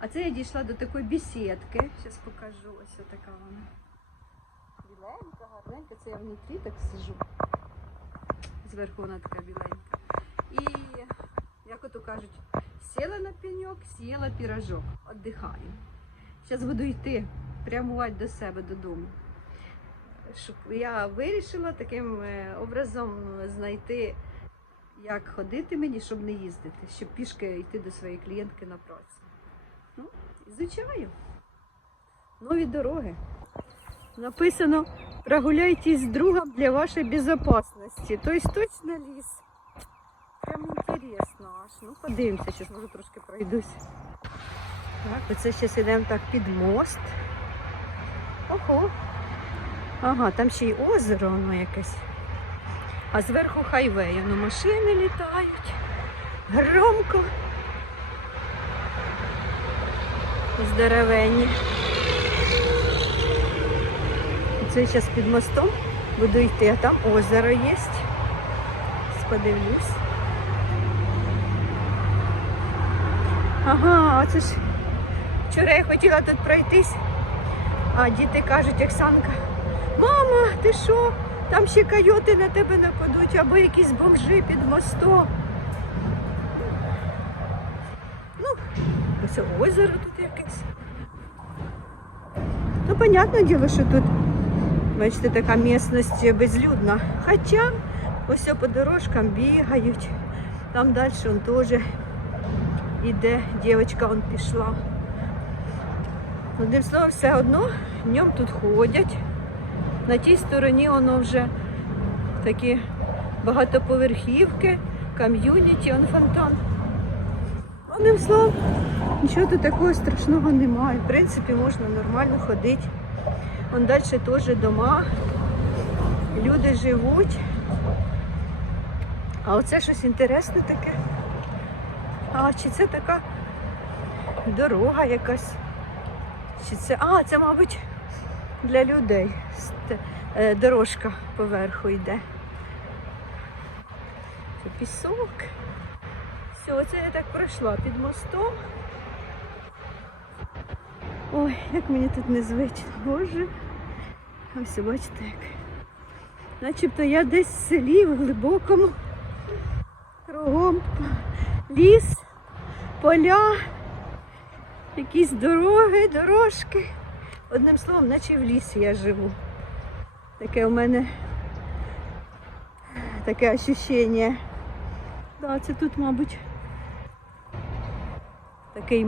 А це я дійшла до такої бесідки. Зараз покажу. Ось така вона. Біленька, гарненька. Це я внутрі так сижу. Зверху вона така біленька. І, як ото кажуть, сіла на пеньок, з'їла пірожок, віддихаю. Зараз буду йти, прямувати до себе додому. Щоб я вирішила таким е, образом знайти, як ходити мені, щоб не їздити, щоб пішки йти до своєї клієнтки на працю. Ну, звичайно. Нові дороги. Написано прогуляйтесь з другом для вашої безпечності. Тобто точно ліс. Прям інтересно аж. Ну, подивимося, зараз може трошки пройдусь. Так, оце зараз йдемо так під мост. Ого. Ага, там ще й озеро воно якесь. А зверху хайвей, воно машини літають. Громко. Здоровенні. Це зараз під мостом буду йти, а там озеро є. Сподивлюсь. Ага, оце ж вчора я хотіла тут пройтись, а діти кажуть, Оксанка, мама, ти що? Там ще койоти на тебе нападуть, або якісь бомжи під мостом. Ну, ось озеро тут якесь. Ну, понятне діло, що тут, бачите, така місцевість безлюдна. Хоча ось по дорожкам бігають. Там далі он теж іде, дівчинка он пішла. Одним словом, все одно днем тут ходять. На тій стороні воно вже такі багатоповерхівки, ком'юніті, он фонтан. Одним словом, нічого тут такого страшного немає. В принципі, можна нормально ходити. Вон далі теж дома, люди живуть. А оце щось інтересне таке. А чи це така дорога якась? Чи це. А, це, мабуть, для людей. Е, Дорожка поверху йде. Це пісок. Все, це я так пройшла під мостом. Ой, як мені тут незвично, боже. Ось бачите як. Начебто я десь в селі в глибокому. Кругом ліс, поля, якісь дороги, дорожки. Одним словом, наче в лісі я живу. Таке у мене таке ощущення. Да, це тут, мабуть, такий